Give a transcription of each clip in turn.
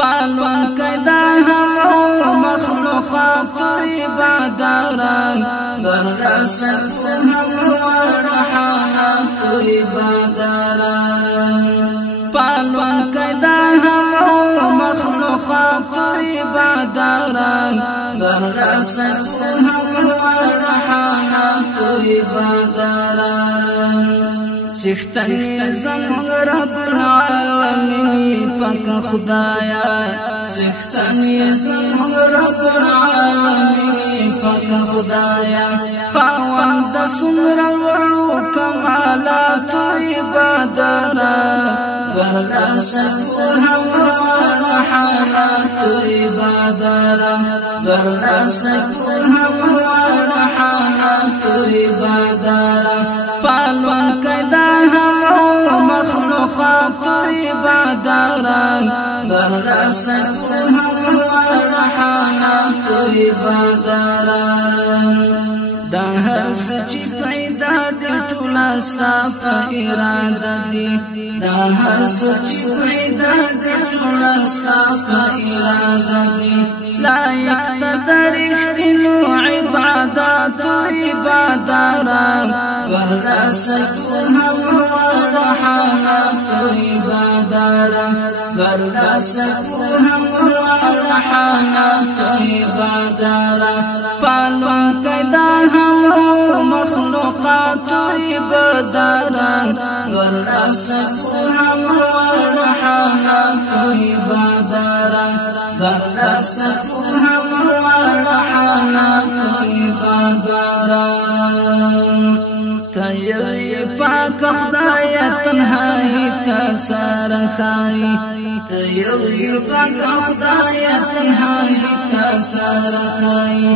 پالون کدا هم مخلوقات عباداران برلاسن سهم ورحانات عباداران پالون کدا هم مخلوقات عباداران برلاسن سهم ورحانات عباداران سختنی زمون رب العالمین پاک خدایا سختنی زمون رب العالمین پاک خدایا خاوند سمر ورلو کمالات عباداران برلاسن سهم ورحانات عباداران برلاسن سهم ورحانات عباداران پالون کدا مخلوقات عباداران برلاسن سهم ورحانات عباداران دا هر سچی پیدا دی ټولا ستا په اراده دی دا هر سچی پیدا دی ټولا ستا په اراده دی لایق د رښتینو عبادت عباداران برلاسن سهم ورحانات عباداران برلاسن سهم ورحانات عباداران پالون کدا هم مخلوقات عباداران برلاسن سهم ورحانات عباداران برلاسن سهم ورحانات عباداران تیوی پاک خدای تنہائی تسار خائی تیوی پاک خدای تنہائی تسار خائی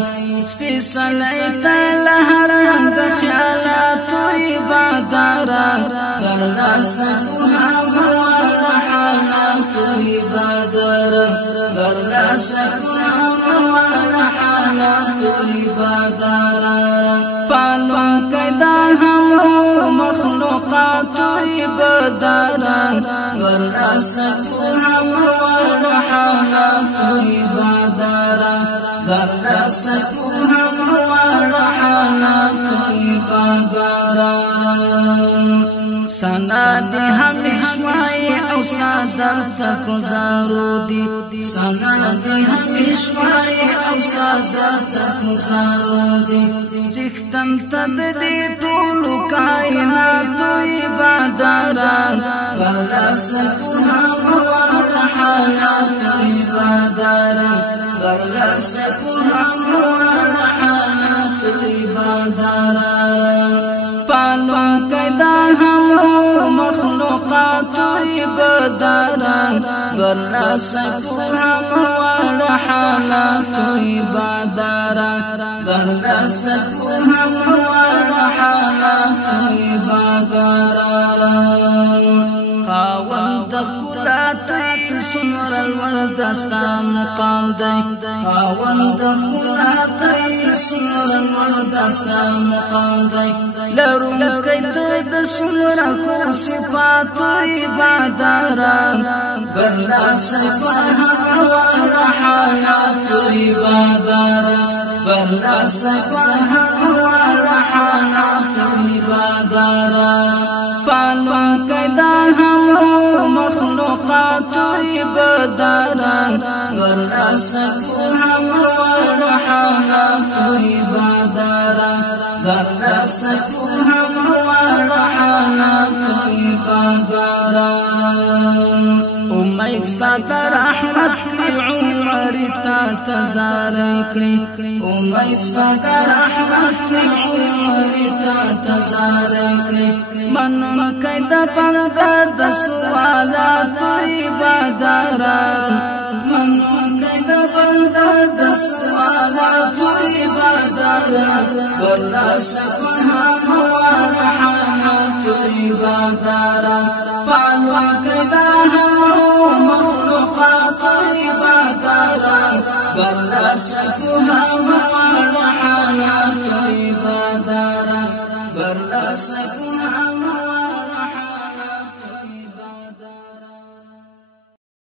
سپیسلی تلہر رنگ خیالات عباداران برلاسن سهم ورحانات عباداران برلاسن سهم ورحانات عباداران پالون کدا هم مخلوقات عباداران برلاسن سهم ورحانات عباداران برلاسن سهم ورحانات عباداران سنا دی همیشوائی او استاز در تکوزارو دی سنا دی همیشوائی او استاز در تکوزارو دی چختن تد دی طولو کائنات عباداران برلاسن سهم ورحانات عباداران برلاسن سهم ورحانات عباداران پالون کدا هم مخلوقات عباداران برلاسن سهم ورحانات عباداران برلاسن سهم ورحانات عباداران خاوند خلات سمر الوردستا مقام دی خاوند خلات سمر الوردستا مقام دی لرون کیت د سمر کو صفات عباداران برلاسن سهم ورحانات عباداران برلاسن سهم ورحانات عباداران پالون کدا هم مخلوقات عباداران برلاسن سهم ورحانات عباداران برلاسن سهم ورحانات عباداران امید ستا در رحمت کړي عمر تا تزار کړي امید ستا در رحمت کړي عمر تا تزار کړي منم کید بنده د سوالات عباداران منم کید بنده د سوالات عباداران برلاسن سهم ورحانات عباداران پالون کدا هم مخلوقات عباداران برلاسن سهم